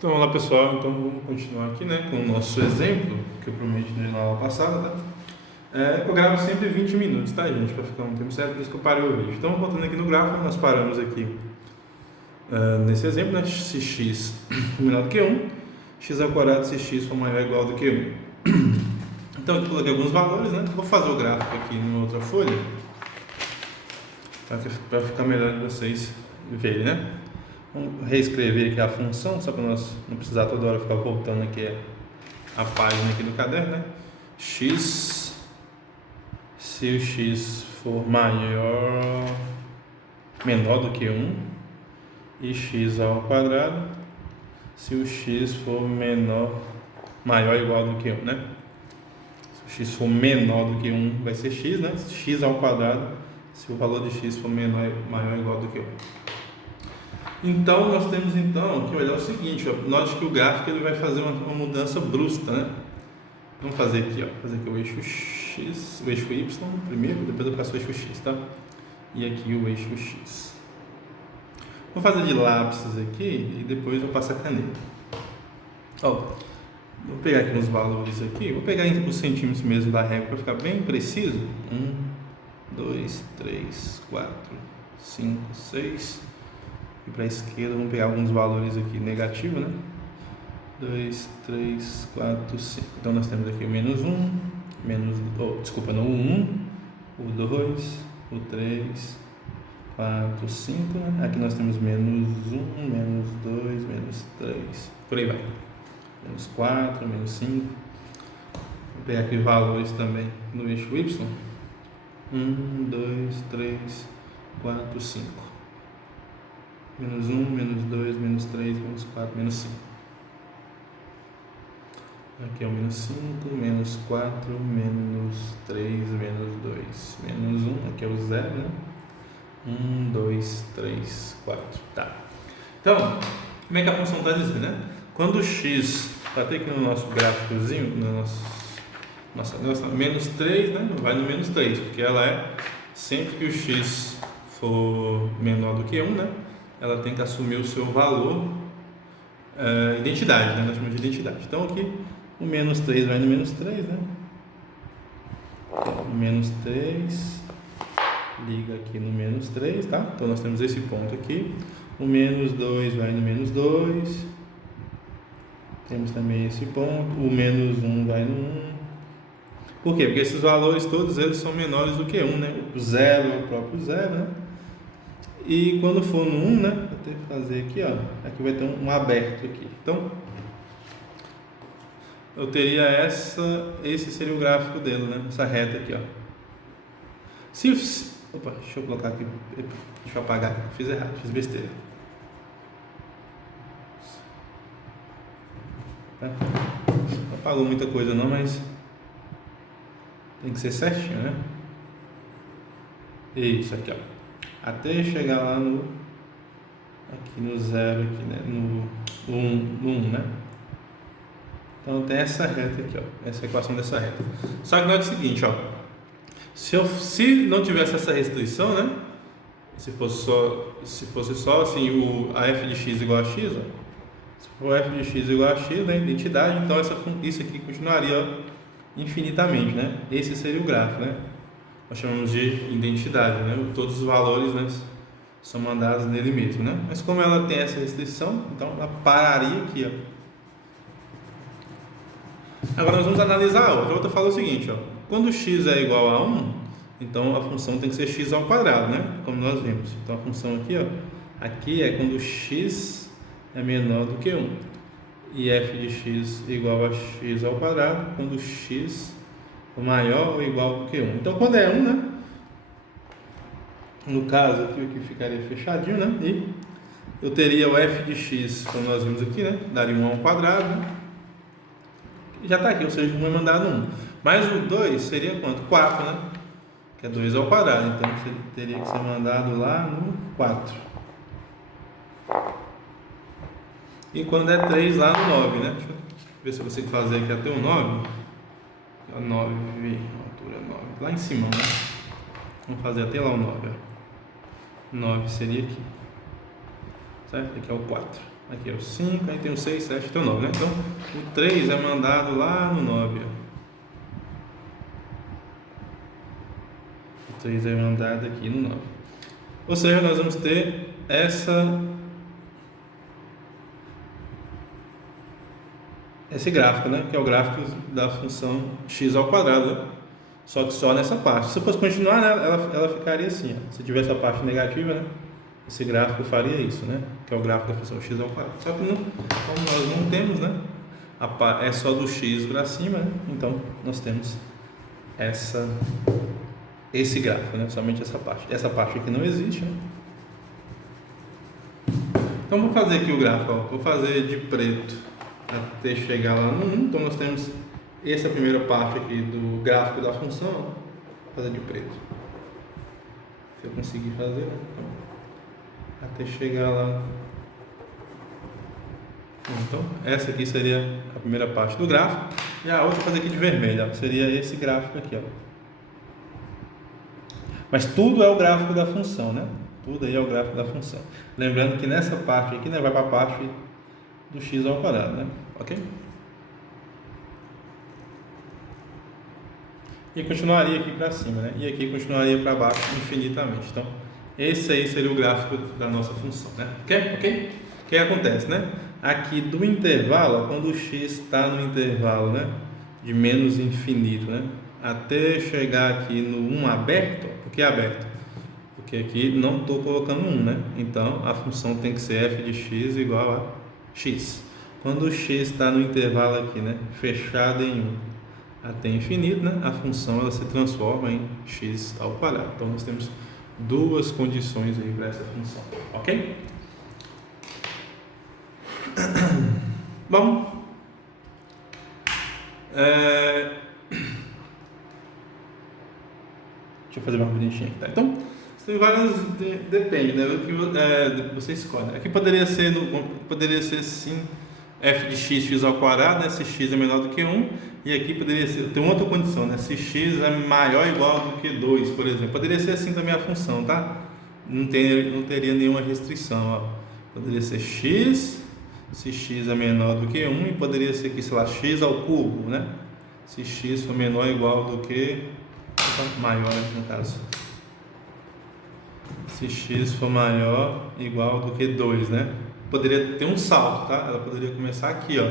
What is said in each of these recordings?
Então, olá pessoal, então vamos continuar aqui, né, com o nosso exemplo, que eu prometi na aula passada, tá? Eu gravo sempre 20 minutos, tá, gente, para ficar um tempo certo, por isso que eu parei o vídeo. Então, voltando aqui no gráfico, nós paramos aqui nesse exemplo, né, se x for menor do que 1, x ao quadrado se x for maior ou igual do que 1. Então, aqui eu coloquei alguns valores, né, vou fazer o gráfico aqui em outra folha, para ficar melhor de vocês verem, né? Vamos reescrever aqui a função, só para nós não precisar toda hora ficar voltando aqui a página aqui do caderno, né? X, se o x for menor do que 1, e x ao quadrado, se o x for maior ou igual do que 1, né? Se o x for menor do que 1, vai ser x, né? X ao quadrado, se o valor de x for maior ou igual do que 1. Então, nós temos então que olhar o seguinte, ó, note que o gráfico ele vai fazer uma mudança brusca, né? Vamos fazer aqui, ó, fazer aqui o eixo x, o eixo y primeiro, depois eu passo o eixo x, tá? E aqui o eixo x. Vou fazer de lápis aqui e depois eu passo a caneta. Ó, vou pegar aqui uns valores aqui, vou pegar os centímetros mesmo da régua para ficar bem preciso. 1, 2, 3, 4, 5, 6... E para a esquerda, vamos pegar alguns valores aqui negativos, né? 2, 3, 4, 5. Então, nós temos aqui o menos 1, no 1, o 2, o 3, 4, 5, né? Aqui nós temos menos 1, menos 2, menos 3, por aí vai. Menos 4, menos 5. Vou pegar aqui valores também no eixo Y. 1, 2, 3, 4, 5. Menos 1, menos 2, menos 3, menos 4, menos 5. Aqui é o menos 5, menos 4, menos 3, menos 2, menos 1. Aqui é o 0, né? 1, 2, 3, 4. Tá. Então, como é que a função está dizendo, né? Quando o x, está até aqui no nosso gráficozinho, no nossa menos 3, né? Vai no menos 3, porque ela é sempre que o x for menor do que 1, né? Ela tem que assumir o seu valor, identidade, né? Nós chamamos de identidade. Então aqui o menos 3 vai no menos 3, né? O menos 3 liga aqui no menos 3, tá? Então nós temos esse ponto aqui. O menos 2 vai no menos 2. Temos também esse ponto. O menos 1 vai no 1. Por quê? Porque esses valores todos eles são menores do que 1, né? O 0 é o próprio 0, né? E quando for no 1, né, vou ter que fazer aqui, ó, aqui vai ter um aberto aqui. Então, eu teria esse seria o gráfico dele, né, essa reta aqui, ó. Opa, deixa eu colocar aqui, deixa eu apagar aqui, fiz errado, fiz besteira. Tá? Não apagou muita coisa não, mas tem que ser certinho, né? Isso aqui, ó. Até chegar lá aqui no 0, aqui, né? no 1, né? Então tem essa reta aqui, ó, essa equação dessa reta. Só que não é o seguinte, ó, se não tivesse essa restrição, né? Se fosse só assim a f de x igual a x, ó, se for f de x igual a x, né? Identidade, então isso aqui continuaria, ó, infinitamente, né? Esse seria o gráfico, né? Nós chamamos de identidade, né? Todos os valores, né, são mandados nele mesmo, né? Mas como ela tem essa restrição, então ela pararia aqui, ó. Agora nós vamos analisar a outra. A outra fala o seguinte, ó, quando x é igual a 1, então a função tem que ser x ao quadrado, né? Como nós vimos. Então a função aqui, ó, aqui é quando x é menor do que 1 e f de x igual a x ao quadrado quando x maior ou igual do que 1. Então, quando é 1, né? No caso aqui, ficaria fechadinho, né? E eu teria o f de x, como nós vimos aqui, né? Daria 1 ao quadrado, né? Já está aqui, ou seja, 1 é mandado 1. Mais o 2 seria quanto? 4, né? Que é 2 ao quadrado. Então, teria que ser mandado lá no 4. E quando é 3, lá no 9, né? Deixa eu ver se eu consigo fazer aqui até o 9. 9, altura 9, lá em cima, né? Vamos fazer até lá o 9, ó. 9 seria aqui, certo? Aqui é o 4. Aqui é o 5, aí tem o 6, 7, tem o 9, né? Então, o 3 é mandado lá no 9, ó. O 3 é mandado aqui no 9. Ou seja, nós vamos ter esse gráfico, né? Que é o gráfico da função x ao quadrado, né? Só que só nessa parte. Se eu fosse continuar, né, ela ficaria assim, ó. Se tivesse a parte negativa, né, esse gráfico faria isso, né? Que é o gráfico da função x ao quadrado. Só que como nós não temos, né? É só do x para cima, né? Então nós temos esse gráfico, né? Somente essa parte. Essa parte aqui não existe, né? Então vou fazer aqui o gráfico, ó. Vou fazer de preto até chegar lá no 1. Então nós temos essa primeira parte aqui do gráfico da função, ó. Vou fazer de preto. Se eu conseguir fazer, né? Então, até chegar lá. Então essa aqui seria a primeira parte do gráfico. E a outra vou fazer aqui de vermelho, ó. Seria esse gráfico aqui, ó. Mas tudo é o gráfico da função, né? Tudo aí é o gráfico da função. Lembrando que nessa parte aqui, né, vai para a parte do x ao quadrado, né? Ok? E continuaria aqui para cima, né? E aqui continuaria para baixo infinitamente. Então, esse aí seria o gráfico da nossa função, né? Ok? Ok? O que acontece, né? Aqui do intervalo, quando o x está no intervalo, né, de menos infinito, né, até chegar aqui no 1 aberto. Por que aberto? Porque aqui não estou colocando 1, né? Então a função tem que ser f de x igual a x. Quando o x está no intervalo aqui, né, fechado em 1 até infinito, né, a função ela se transforma em x ao quadrado. Então nós temos duas condições aí para essa função, ok? Bom, deixa eu fazer mais bonitinho aqui, tá? Então, tem várias, depende, né? O que você escolhe. Aqui poderia ser sim f de x, x ao quadrado, né? Se x é menor do que 1, e aqui poderia ser, tem uma outra condição, né? Se x é maior ou igual do que 2, por exemplo. Poderia ser assim também a função, tá? Não teria nenhuma restrição, ó. Poderia ser x, se x é menor do que 1, e poderia ser aqui, sei lá, x ao cubo, né? Se x for menor ou igual do que, maior no caso, se x for maior ou igual do que 2, né? Poderia ter um salto, tá? Ela poderia começar aqui, ó.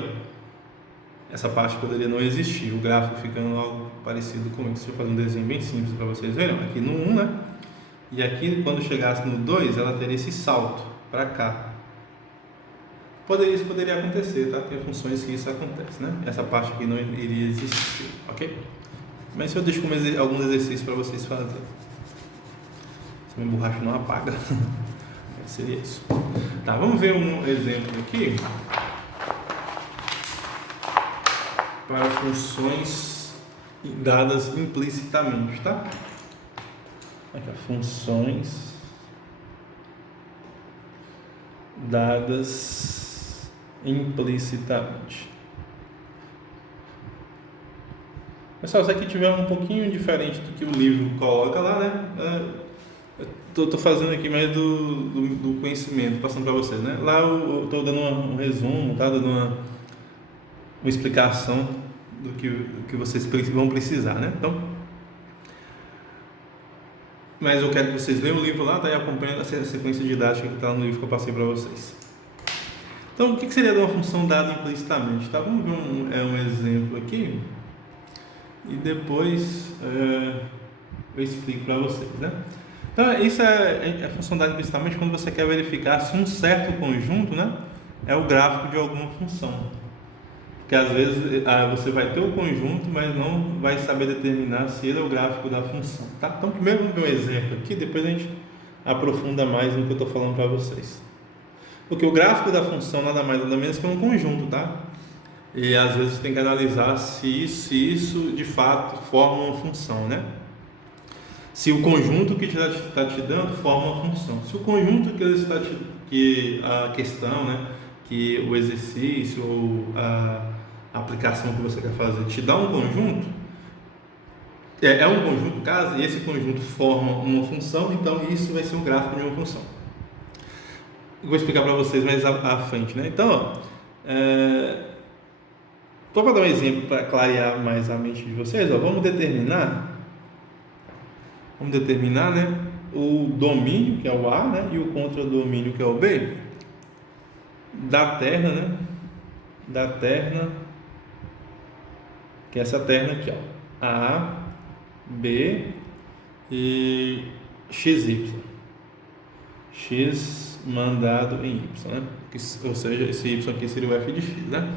Essa parte poderia não existir, o gráfico ficando algo parecido com isso. Deixa eu fazer um desenho bem simples para vocês verem. Aqui no 1, né? E aqui, quando chegasse no 2, ela teria esse salto para cá. Isso poderia acontecer, tá? Tem funções que isso acontece, né? Essa parte aqui não iria existir, ok? Mas eu deixo alguns exercícios para vocês fazerem. Se minha borracha não apaga, seria isso. Tá, vamos ver um exemplo aqui para funções dadas implicitamente, tá? Aqui, funções dadas implicitamente. Pessoal, se aqui tiver um pouquinho diferente do que o livro coloca lá, né? Tô fazendo aqui mais do conhecimento, passando para vocês, né? Lá eu estou dando um resumo, tá? Dando uma explicação do que vocês vão precisar, né? Então, mas eu quero que vocês leiam o livro lá, tá? E acompanhem a sequência didática que está no livro que eu passei para vocês. Então, o que seria de uma função dada implicitamente? Tá? Vamos ver um exemplo aqui e depois eu explico para vocês, né? Então, isso é função dada implicitamente quando você quer verificar se um certo conjunto, né, é o gráfico de alguma função. Porque às vezes você vai ter o conjunto, mas não vai saber determinar se ele é o gráfico da função, tá? Então, primeiro vamos ver um exemplo aqui, depois a gente aprofunda mais no que eu estou falando para vocês. Porque o gráfico da função nada mais nada menos que um conjunto, tá? E às vezes você tem que analisar se isso de fato forma uma função, né? Se o conjunto que está te dando forma uma função. Se o conjunto que a questão, né, que o exercício ou a aplicação que você quer fazer te dá um conjunto, é um conjunto caso, e esse conjunto forma uma função, então isso vai ser um gráfico de uma função. vou explicar para vocês mais à frente, né? Então, ó, para dar um exemplo para clarear mais a mente de vocês, ó, vamos determinar, né, o domínio, que é o A, né, e o contradomínio, que é o B, da terna, né, que é essa terna aqui, ó, A, B e XY. X mandado em Y, né? Ou seja, esse Y aqui seria o f de x, né?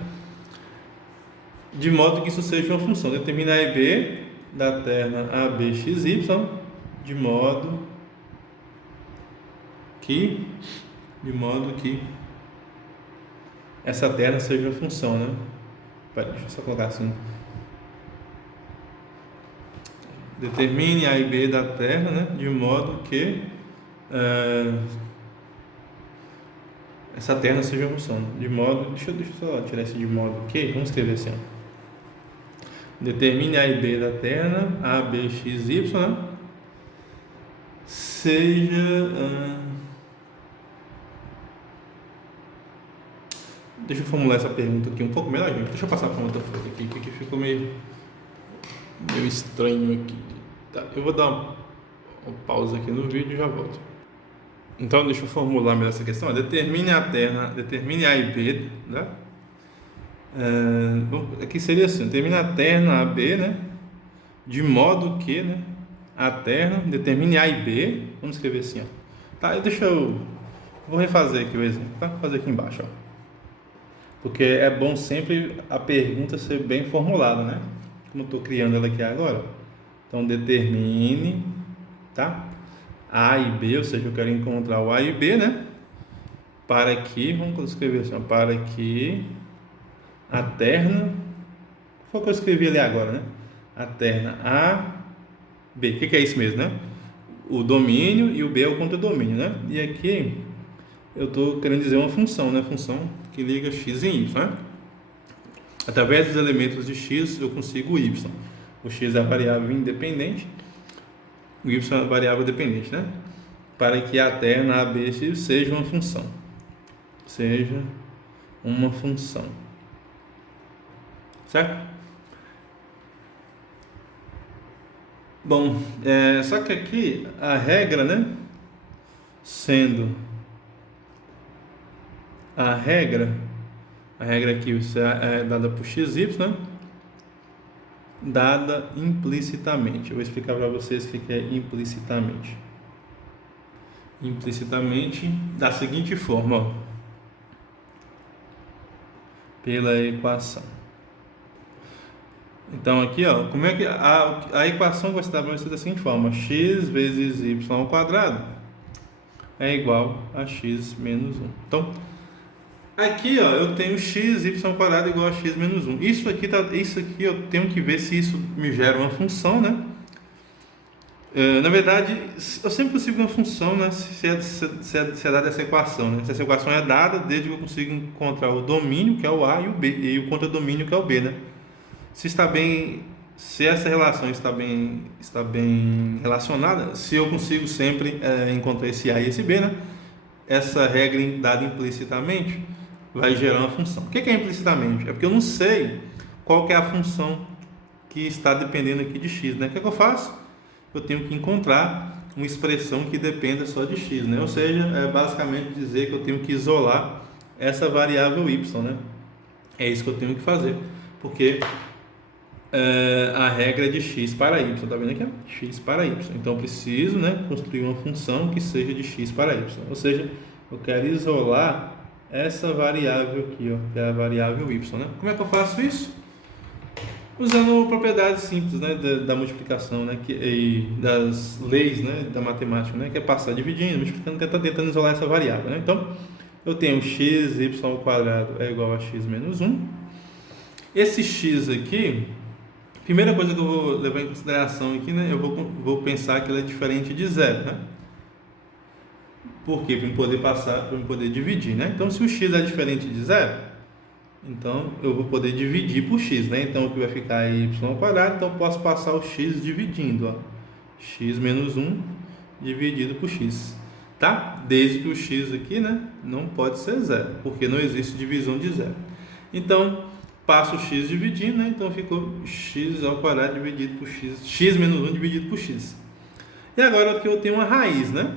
De modo que isso seja uma função. Determina A e B da terna AB, XY, de modo que essa terna seja uma função, né? Deixa eu só colocar assim. Determine A e B da terna, né? De modo que essa terna seja uma função. De modo... Deixa eu só tirar esse de modo que... Vamos escrever assim, ó. Determine A e B da terna A, B, X, Y, né? Seja... Deixa eu formular essa pergunta aqui um pouco melhor, gente. Deixa eu passar para outra folha aqui, porque ficou meio estranho aqui. Tá, eu vou dar uma pausa aqui no vídeo e já volto. Então, deixa eu formular melhor essa questão. Determine a terna, determine A e B, né? Aqui seria assim: determine a terna A, B, né? De modo que, né? A terna, determine A e B. Vamos escrever assim, ó. Tá, vou refazer aqui o exemplo, tá? Vou fazer aqui embaixo, ó. Porque é bom sempre a pergunta ser bem formulada, né? Como eu estou criando ela aqui agora. Então, determine, tá? A e B, ou seja, eu quero encontrar o A e B, né? Para que, vamos escrever assim, ó, para que a terna, foi o que eu escrevi ali agora, né? A terna A, B. O que é isso mesmo, né? O domínio e o B é o contradomínio, né? E aqui eu estou querendo dizer uma função, né? Função que liga x em y, né? Através dos elementos de x eu consigo o y. O x é a variável independente, o y é a variável dependente, né? Para que a terna A, B, x seja uma função. Certo? Bom, só que aqui a regra, né? Sendo a regra aqui é dada por xy, né? Dada implicitamente. Eu vou explicar para vocês o que é implicitamente. Implicitamente da seguinte forma, ó, pela equação. Então aqui, ó, como é que a equação vai se estabelecer da seguinte forma: x vezes y ao quadrado é igual a x menos 1. Então, aqui, ó, eu tenho x, y ao quadrado igual a x menos 1. Isso aqui eu tenho que ver se isso me gera uma função, né? Na verdade, eu sempre consigo uma função, né? Se é dada essa equação, né? Se essa equação é dada, desde que eu consigo encontrar o domínio, que é o A, e o B, e o contradomínio, que é o B, né? Se essa relação está bem relacionada, se eu consigo sempre encontrar esse A e esse B, né? Essa regra dada implicitamente vai gerar uma função. O que é implicitamente? É porque eu não sei qual que é a função que está dependendo aqui de x, né? O que eu faço? Eu tenho que encontrar uma expressão que dependa só de x, né? Ou seja, é basicamente dizer que eu tenho que isolar essa variável y, né? É isso que eu tenho que fazer, porque a regra é de x para y, tá vendo aqui? X para y. Então eu preciso, né, construir uma função que seja de x para y. Ou seja, eu quero isolar essa variável aqui, ó, que é a variável y, né? Como é que eu faço isso? Usando propriedades simples, né, da multiplicação, né, e das leis, né, da matemática, né, que é passar dividindo, multiplicando, tentando isolar essa variável, né? Então, eu tenho x, y ao quadrado é igual a x menos 1. Esse x aqui, primeira coisa que eu vou levar em consideração aqui, né, eu vou pensar que ele é diferente de zero, né? Por quê? Para eu poder dividir, né? Então, se o x é diferente de zero, então eu vou poder dividir por x, né? Então o que vai ficar é y ao quadrado, então eu posso passar o x dividindo, ó, x menos 1 dividido por x. tá? Desde que o x aqui, né, não pode ser zero, porque não existe divisão de zero. Então, passo o x dividindo, né? Então ficou x ao quadrado dividido por x menos 1 dividido por x. E agora aqui eu tenho uma raiz, né?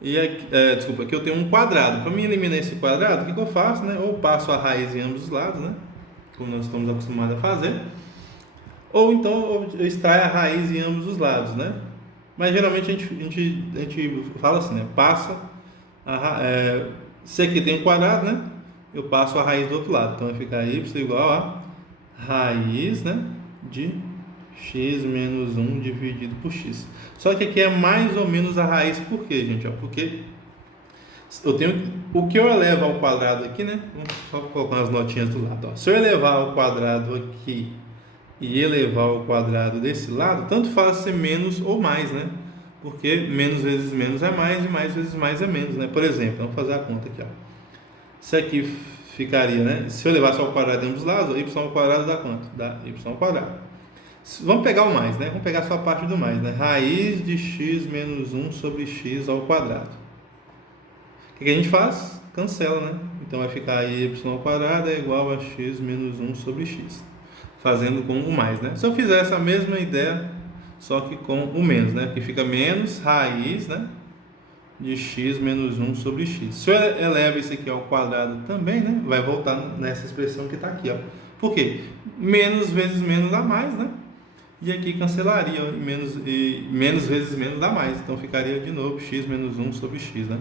E aqui, desculpa, aqui eu tenho um quadrado. Para mim eliminar esse quadrado, o que eu faço, né? Ou passo a raiz em ambos os lados, né? Como nós estamos acostumados a fazer. Ou então eu extraio a raiz em ambos os lados, né? Mas geralmente a gente fala assim, né? Passa, se aqui tem um quadrado, né? Eu passo a raiz do outro lado. Então vai ficar y igual a raiz, né? De x menos 1 dividido por x. Só que aqui é mais ou menos a raiz, por quê, gente? Porque eu tenho o que eu elevo ao quadrado aqui, né? Vamos só colocar as notinhas do lado. Ó. Se eu elevar ao quadrado aqui e elevar ao quadrado desse lado, tanto faz ser menos ou mais, né? Porque menos vezes menos é mais e mais vezes mais é menos, né? Por exemplo, vamos fazer a conta aqui, ó. Isso aqui ficaria, né? Se eu levasse ao quadrado de ambos os lados, y ao quadrado dá quanto? Dá y ao quadrado. Vamos pegar o mais, né? Vamos pegar só a parte do mais, né? Raiz de x menos 1 sobre x ao quadrado. O que a gente faz? Cancela, né? Então vai ficar y ao quadrado é igual a x menos 1 sobre x. Fazendo com o mais, né? Se eu fizer essa mesma ideia, só que com o menos, né? Que fica menos raiz, né? De x menos 1 sobre x. Se eu elevo isso aqui ao quadrado também, né? Vai voltar nessa expressão que está aqui, ó. Por quê? Menos vezes menos dá mais, né? E aqui cancelaria, ó, e menos vezes menos dá mais. Então ficaria de novo x menos 1 sobre x, né?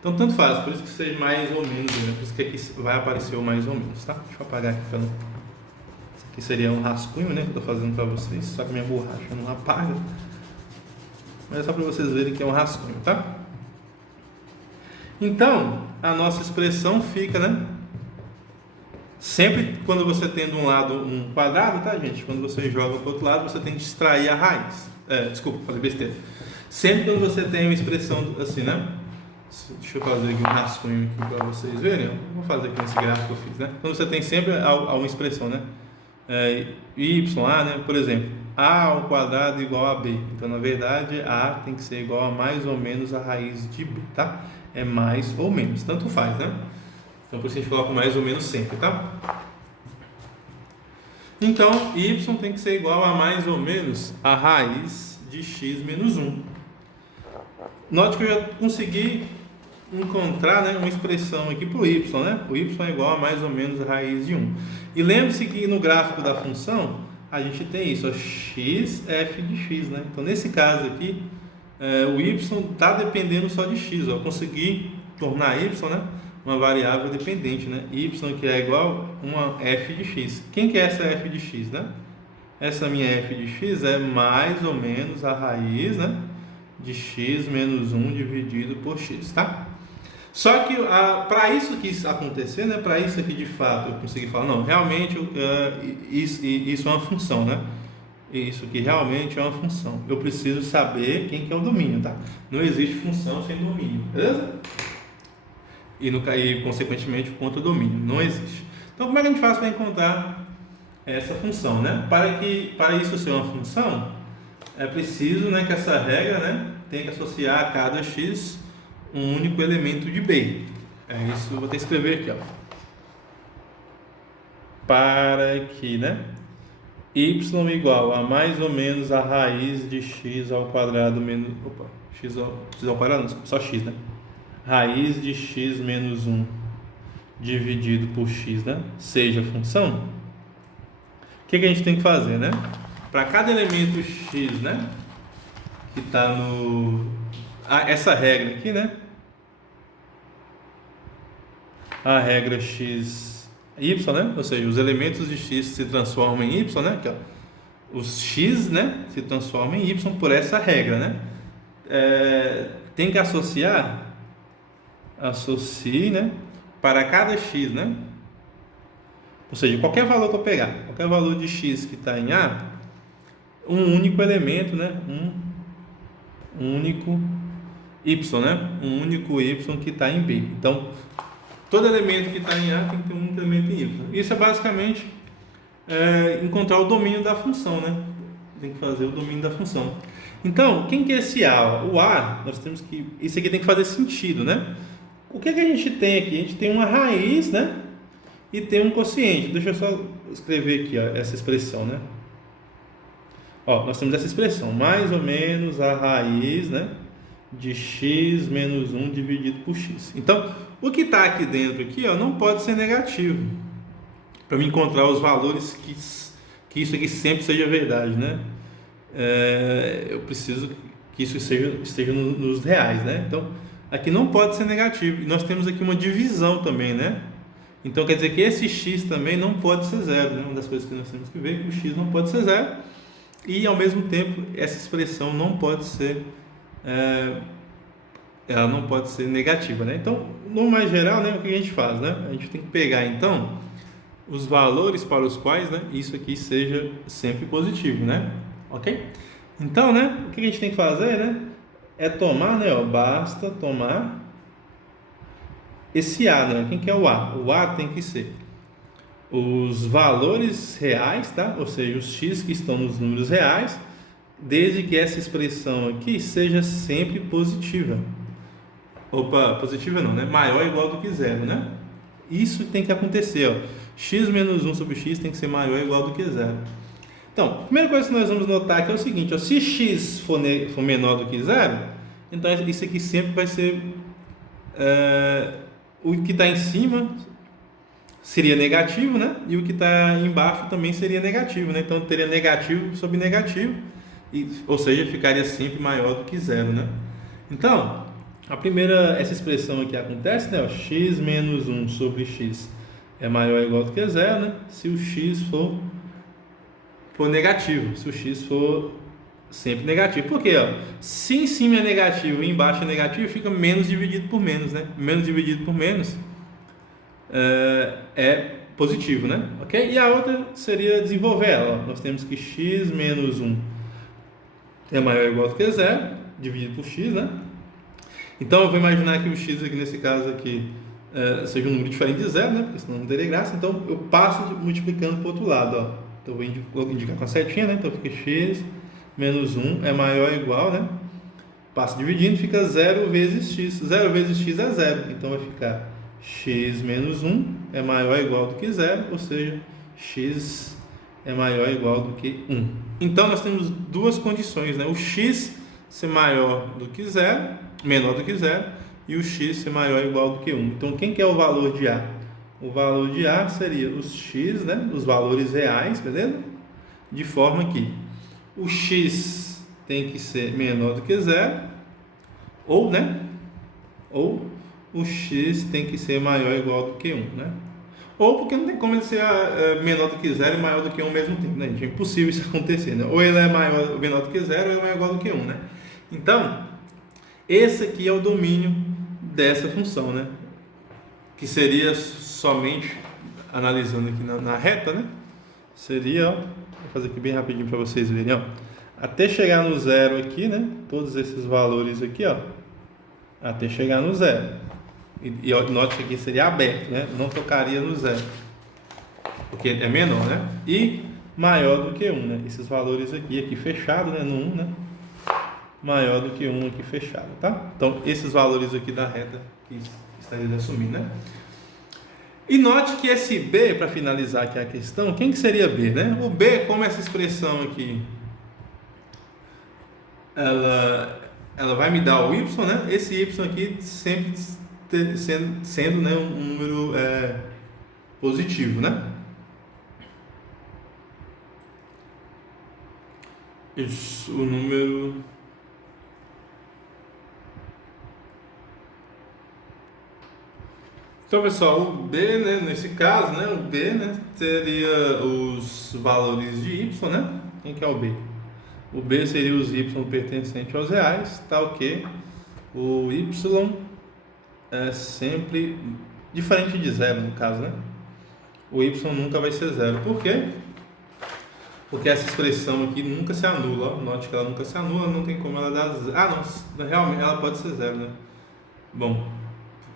Então tanto faz, por isso que seja mais ou menos, né? Por isso que aqui vai aparecer o mais ou menos, tá? Deixa eu apagar aqui para não... Isso aqui seria um rascunho, né? Que eu estou fazendo para vocês, só que minha borracha não apaga. Mas é só para vocês verem que é um rascunho, tá? Então, a nossa expressão fica, né? Sempre quando você tem de um lado um quadrado, tá, gente? Quando você joga para o outro lado, você tem que extrair a raiz. Desculpa, falei besteira. Sempre quando você tem uma expressão assim, né? Deixa eu fazer aqui um rascunho aqui para vocês verem. Vou fazer aqui nesse gráfico que eu fiz, né? Quando você tem sempre uma expressão, né? A, né? Por exemplo, a ao quadrado igual a b. Então, na verdade, a tem que ser igual a mais ou menos a raiz de b, tá? É mais ou menos, tanto faz, né? Então, por isso a gente coloca mais ou menos sempre, tá? Então, y tem que ser igual a mais ou menos a raiz de x menos 1. Note que eu já consegui encontrar, né, uma expressão aqui para o y, né? O y é igual a mais ou menos a raiz de 1. E lembre-se que no gráfico da função, a gente tem isso, ó, x, f de x, né? Então, nesse caso aqui, o y está dependendo só de x, ó. Eu consegui tornar y, né, uma variável dependente, né? Y que é igual a uma f de x. Quem que é essa f de x, né? Essa minha f de x é mais ou menos a raiz, né, de x menos 1 dividido por x, tá? Só que para isso que acontecer, né, para isso aqui de fato eu consegui falar, não, realmente isso é uma função, né? Isso aqui realmente é uma função. Eu preciso saber quem que é o domínio, tá? Não existe função sem domínio, beleza? E consequentemente o contra-domínio não existe. Então como é que a gente faz para encontrar essa função, né? Para isso ser uma função, é preciso, né, que essa regra, né, tenha que associar a cada x um único elemento de b. É isso, eu vou ter que escrever aqui, ó. Para que, né, y igual a mais ou menos a raiz de x ao quadrado menos... Opa, x ao quadrado, não, só x, né? Raiz de x menos 1 dividido por x, né, seja função. O que a gente tem que fazer, né? Para cada elemento x, né, que está no... essa regra aqui, né? A regra x, y, né? Ou seja, os elementos de x se transformam em y, né? Aqui, ó. Os x, né, se transformam em y por essa regra, né? Tem que associe, né, para cada x, né? Ou seja, qualquer valor que eu pegar, qualquer valor de x que está em A, um único elemento, né? Um único y, né? Um único y que está em B. Então, todo elemento que está em A tem que ter um único elemento em y. Isso é basicamente encontrar o domínio da função, né? Tem que fazer o domínio da função. Então, quem que é esse A? O A, nós temos que... Isso aqui tem que fazer sentido, né? O que a gente tem aqui? A gente tem uma raiz, né? E tem um quociente. Deixa eu só escrever aqui, ó, essa expressão, né? Ó, nós temos essa expressão, mais ou menos a raiz, né, de x menos 1 dividido por x. Então, o que está aqui dentro aqui, ó, não pode ser negativo. Para me encontrar os valores que isso aqui sempre seja verdade, né? Eu preciso que isso esteja nos reais, né? Então, aqui não pode ser negativo. E nós temos aqui uma divisão também, né? Então, quer dizer que esse x também não pode ser zero, né? Uma das coisas que nós temos que ver é que o x não pode ser zero. E, ao mesmo tempo, essa expressão não pode ser... ela não pode ser negativa, né? Então, no mais geral, né, o que a gente faz, né? A gente tem que pegar, então, os valores para os quais, né, isso aqui seja sempre positivo, né? Ok? Então, né, o que a gente tem que fazer, né? É tomar, né? Ó, basta tomar esse A, né? Quem que é o A? O A tem que ser os valores reais, tá? Ou seja, os x que estão nos números reais, desde que essa expressão aqui seja sempre positiva. Opa, positiva não, né? Maior ou igual do que zero, né? Isso tem que acontecer, ó. X menos 1 sobre x tem que ser maior ou igual do que zero. Então, a primeira coisa que nós vamos notar aqui é o seguinte, ó, se x for menor do que zero, então isso aqui sempre vai ser o que está em cima seria negativo, né? E o que está embaixo também seria negativo, né? Então teria negativo sobre negativo, ou seja, ficaria sempre maior do que zero, né? Então, essa expressão aqui acontece, né? X menos 1 sobre x é maior ou igual do que zero, né? Se o x for negativo, se o x for sempre negativo. Por quê? Ó? Se em cima é negativo e embaixo é negativo, fica menos dividido por menos, né? Menos dividido por menos é positivo, né? Ok? E a outra seria desenvolver ela. Ó. Nós temos que x menos 1 é maior ou igual do que zero, dividido por x, né? Então eu vou imaginar que o x aqui nesse caso aqui seja um número diferente de zero, né? Porque senão não teria graça. Então eu passo multiplicando para o outro lado, ó. Então eu vou indicar com a setinha, né? Então fica x menos 1 é maior ou igual, né? Passo dividindo, fica 0 vezes x. 0 vezes x é 0. Então vai ficar x menos 1 é maior ou igual do que 0, ou seja, x é maior ou igual do que 1. Então nós temos duas condições, né? O x ser maior do que 0, menor do que 0, e o x ser maior ou igual do que 1. Então quem que é o valor de A? O valor de A seria os x, né? Os valores reais, beleza? De forma que o x tem que ser menor do que 0, ou, né? Ou o x tem que ser maior ou igual do que 1, né? Ou porque não tem como ele ser menor do que 0 e maior do que 1 ao mesmo tempo, né, gente? É impossível isso acontecer, né? Ou ele é menor do que 0 ou ele é maior igual do que 1, né? Então, esse aqui é o domínio dessa função, né? Que seria somente, analisando aqui na reta, né? Seria, ó, vou fazer aqui bem rapidinho para vocês verem, ó. Até chegar no zero aqui, né? Todos esses valores aqui, ó. Até chegar no zero. E note que aqui seria aberto, né? Não tocaria no zero, porque é menor, né? E maior do que 1, né? Esses valores aqui fechado, né? No 1, né? Maior do que 1 aqui fechado, tá? Então, esses valores aqui da reta que estaria assumindo, né? E note que esse B, para finalizar aqui a questão, quem que seria B, né? O B, como essa expressão aqui, ela vai me dar o Y, né? Esse Y aqui sempre sendo né, um número positivo, né? Isso, o número... Então, pessoal, o B, né, nesse caso, né, o B, né, seria os valores de Y, né? Quem que é o B? O B seria os Y pertencentes aos reais, tal que o Y é sempre diferente de zero, no caso, né? O Y nunca vai ser zero. Por quê? Porque essa expressão aqui nunca se anula. Ó. Note que ela nunca se anula, não tem como ela dar zero. Ah, não, realmente ela pode ser zero, né? Bom,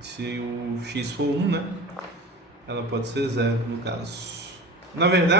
se o x for 1, né? Ela pode ser zero, no caso. Na verdade,